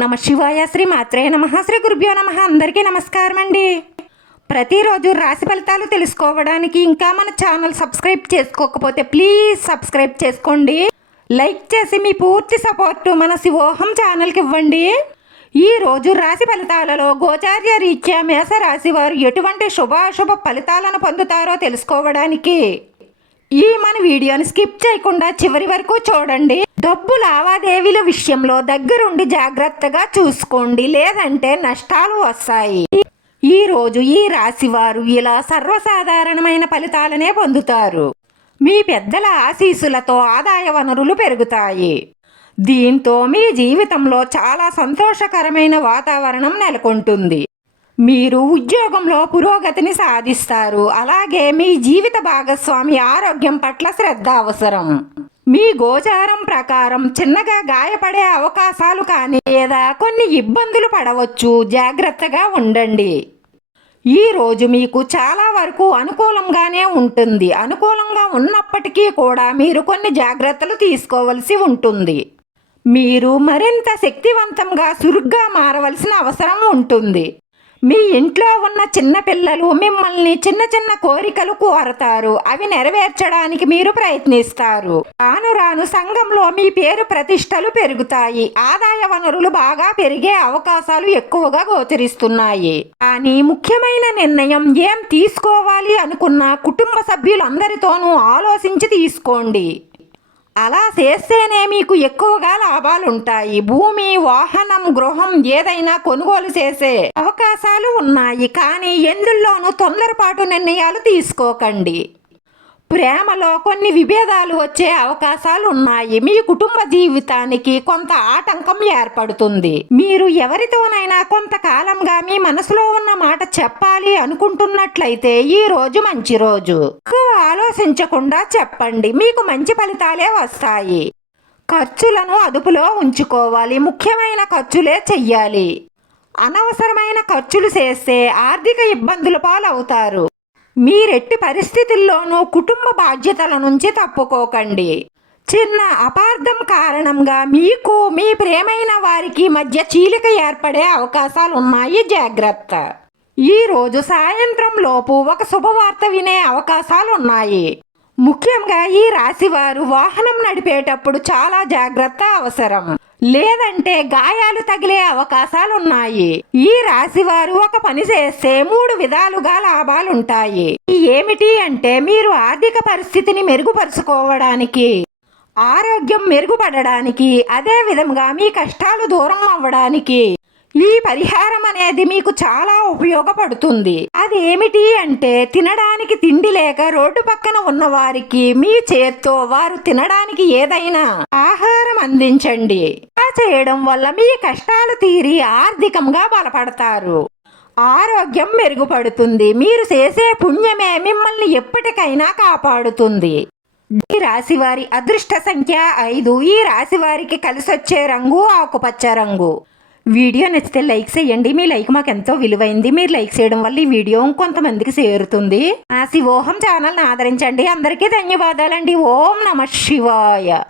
నమ శివాయ శ్రీ మాత్రే నమ శ్రీ గురుభ్యో నమ అందరికీ నమస్కారం అండి. ప్రతిరోజు రాశి ఫలితాలు తెలుసుకోవడానికి ఇంకా మన ఛానల్ సబ్స్క్రైబ్ చేసుకోకపోతే ప్లీజ్ సబ్స్క్రైబ్ చేసుకోండి. లైక్ చేసి మీ పూర్తి సపోర్ట్ మన శివోహం ఛానల్కి ఇవ్వండి. ఈ రోజు రాశి ఫలితాలలో గోచార్య రీత్యా మేష రాశి వారు ఎటువంటి శుభాశుభ ఫలితాలను పొందుతారో తెలుసుకోవడానికి ఈ మన వీడియోని స్కిప్ చేయకుండా చివరి వరకు చూడండి. డబ్బు లావాదేవీల విషయంలో దగ్గరుండి జాగ్రత్తగా చూసుకోండి. లేదంటే నష్టాలు వస్తాయి. ఈ రోజు ఈ రాశి వారు ఇలా సర్వసాధారణమైన ఫలితాలనే పొందుతారు. మీ పెద్దల ఆశీస్సులతో ఆదాయ వనరులు పెరుగుతాయి. దీంతో మీ జీవితంలో చాలా సంతోషకరమైన వాతావరణం నెలకొంటుంది. మీరు ఉద్యోగంలో పురోగతిని సాధిస్తారు. అలాగే మీ జీవిత భాగస్వామి ఆరోగ్యం పట్ల శ్రద్ధ అవసరం. మీ గోచారం ప్రకారం చిన్నగా గాయపడే అవకాశాలు కానీ లేదా కొన్ని ఇబ్బందులు పడవచ్చు. జాగ్రత్తగా ఉండండి. ఈ రోజు మీకు చాలా వరకు అనుకూలంగానే ఉంటుంది. అనుకూలంగా ఉన్నప్పటికీ కూడా మీరు కొన్ని జాగ్రత్తలు తీసుకోవలసి ఉంటుంది. మీరు మరింత శక్తివంతంగా చురుగ్గా మారవలసిన అవసరం ఉంటుంది. మీ ఇంట్లో ఉన్న చిన్న పిల్లలు మిమ్మల్ని చిన్న చిన్న కోరికలు కోరతారు. అవి నెరవేర్చడానికి మీరు ప్రయత్నిస్తారు. రాను రాను సంఘంలో మీ పేరు ప్రతిష్టలు పెరుగుతాయి. ఆదాయ వనరులు బాగా పెరిగే అవకాశాలు ఎక్కువగా గోచరిస్తున్నాయి. కానీ ముఖ్యమైన నిర్ణయం ఏం తీసుకోవాలి అనుకున్న కుటుంబ సభ్యులందరితోనూ ఆలోచించి తీసుకోండి. అలా చేస్తేనే మీకు ఎక్కువగా లాభాలు ఉంటాయి భూమి వాహనం గృహం ఏదైనా కొనుగోలు చేసే అవకాశాలు ఉన్నాయి. కానీ ఎందుల్లోనూ తొందరపాటు నిర్ణయాలు తీసుకోకండి. ప్రేమలో కొన్ని విభేదాలు వచ్చే అవకాశాలు ఉన్నాయి మీ కుటుంబ జీవితానికి కొంత ఆటంకం ఏర్పడుతుంది. మీరు ఎవరితోనైనా కొంతకాలంగా మీ మనసులో ఉన్న మాట చెప్పాలి అనుకుంటున్నట్లయితే ఈ రోజు మంచి రోజు. ఎక్కువ ఆలోచించకుండా చెప్పండి. మీకు మంచి ఫలితాలే వస్తాయి. ఖర్చులను అదుపులో ఉంచుకోవాలి. ముఖ్యమైన ఖర్చులే చెయ్యాలి. అనవసరమైన ఖర్చులు చేస్తే ఆర్థిక ఇబ్బందుల పాలవుతారు. మీరెట్టి పరిస్థితుల్లోనూ కుటుంబ బాధ్యతల నుంచి తప్పుకోకండి. చిన్న అపార్థం కారణంగా మీకు మీ ప్రేమైన వారికి మధ్య చీలిక ఏర్పడే అవకాశాలు ఉన్నాయి జాగ్రత్త ఈరోజు సాయంత్రం లోపు ఒక శుభవార్త వినే అవకాశాలు ఉన్నాయి ముఖ్యంగా ఈ రాశివారు వాహనం నడిపేటప్పుడు చాలా జాగ్రత్త అవసరం. లేదంటే గాయాలు తగిలే అవకాశాలు ఉన్నాయి ఈ రాశివారు ఒక పని చేస్తే మూడు విధాలుగా లాభాలుంటాయి. ఏమిటి అంటే మీరు ఆర్థిక పరిస్థితిని మెరుగుపరుచుకోవడానికి ఆరోగ్యం మెరుగుపడడానికి అదే విధంగా మీ కష్టాలు దూరం అవ్వడానికి. ఈ పరిహారం అనేది మీకు చాలా ఉపయోగపడుతుంది. అదేమిటి అంటే తినడానికి తిండి లేక రోడ్డు పక్కన ఉన్న వారికి మీ చేత్తో వారు తినడానికి ఏదైనా ఆహారం అందించండి. ఆ చేయడం వల్ల మీ కష్టాలు తీరి ఆర్థికంగా బలపడతారు. ఆరోగ్యం మెరుగుపడుతుంది. మీరు చేసే పుణ్యమే మిమ్మల్ని ఎప్పటికైనా కాపాడుతుంది. ఈ రాశి వారి అదృష్ట సంఖ్య ఐదు. ఈ రాశి వారికి కలిసొచ్చే రంగు ఆకుపచ్చ రంగు. వీడియో నచ్చితే లైక్ చేయండి. మీ లైక్ మాకు ఎంతో విలువైంది. మీరు లైక్ చేయడం వల్ల ఈ వీడియో కొంతమందికి చేరుతుంది. ఆ శివోహం ఛానల్ని ఆదరించండి. అందరికీ ధన్యవాదాలండి. ఓం నమ శివాయ.